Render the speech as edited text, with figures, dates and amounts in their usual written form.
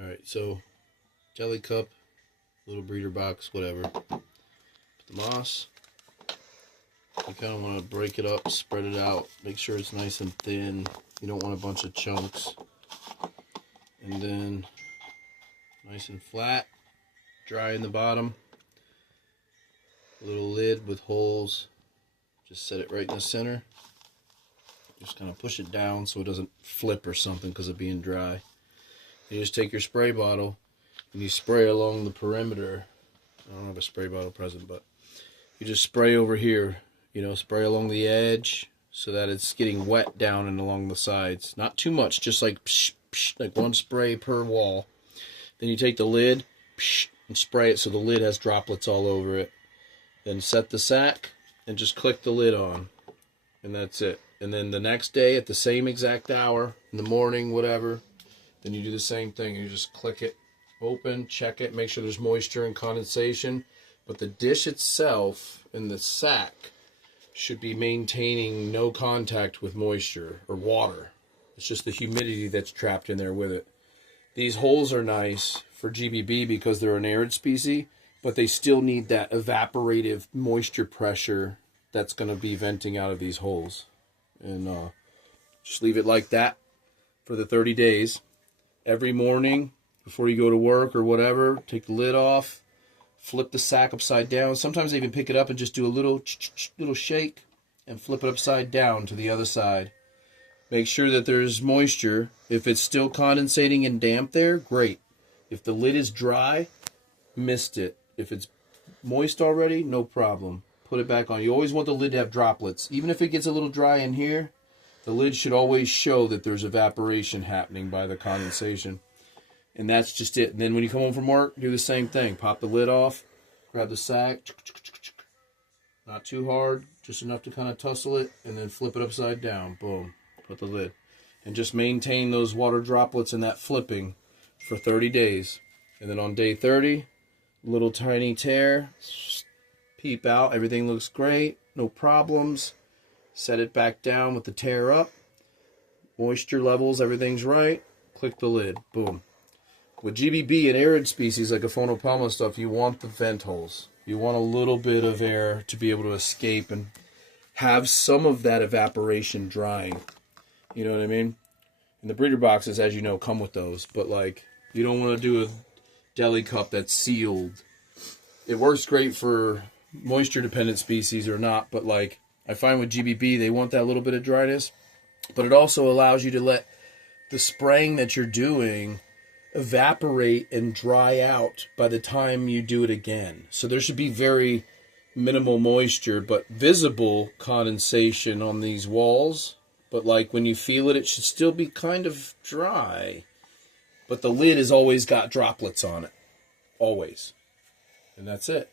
Alright, so jelly cup, little breeder box, whatever. Put the moss. You kind of want to break it up, spread it out, make sure it's nice and thin. You don't want a bunch of chunks. And then nice and flat, dry in the bottom. A little lid with holes. Just set it right in the center. Just kind of push it down so it doesn't flip or something because of being dry. You just take your spray bottle and you spray along the perimeter. I don't have a spray bottle present, but you just spray over here. You know, spray along the edge so that it's getting wet down and along the sides. Not too much, just like psh, psh, like one spray per wall. Then you take the lid psh, and spray it so the lid has droplets all over it. Then set the sack and just click the lid on. And that's it. And then the next day at the same exact hour, in the morning, whatever, then you do the same thing. You just click it open, check it, make sure there's moisture and condensation. But the dish itself and the sack should be maintaining no contact with moisture or water. It's just the humidity that's trapped in there with it. These holes are nice for GBB because they're an arid species, but they still need that evaporative moisture pressure that's going to be venting out of these holes. And just leave it like that for the 30 days. Every morning before you go to work or whatever, take the lid off, flip the sack upside down. Sometimes they even pick it up and just do a little shake and flip it upside down to the other side. Make sure that there's moisture. If it's still condensating and damp there, great. If the lid is dry, missed it. If it's moist already, no problem. Put it back on. You always want the lid to have droplets. Even if it gets a little dry in here, the lid should always show that there's evaporation happening by the condensation. And that's just it. And then when you come home from work, do the same thing. Pop the lid off, grab the sack, not too hard, just enough to kind of tussle it, and then flip it upside down. Boom. Put the lid. And just maintain those water droplets and that flipping for 30 days. And then on day 30, little tiny tear, peep out, everything looks great, no problems. Set it back down with the tear up. Moisture levels, everything's right. Click the lid. Boom. With GBB and arid species like a Phonopelma stuff, you want the vent holes. You want a little bit of air to be able to escape and have some of that evaporation drying. You know what I mean? And the breeder boxes, as you know, come with those. But, like, you don't want to do a deli cup that's sealed. It works great for moisture-dependent species or not. But, like, I find with GBB, they want that little bit of dryness. But it also allows you to let the spraying that you're doing evaporate and dry out by the time you do it again. So there should be very minimal moisture, but visible condensation on these walls. But like when you feel it, it should still be kind of dry. But the lid has always got droplets on it. Always. And that's it.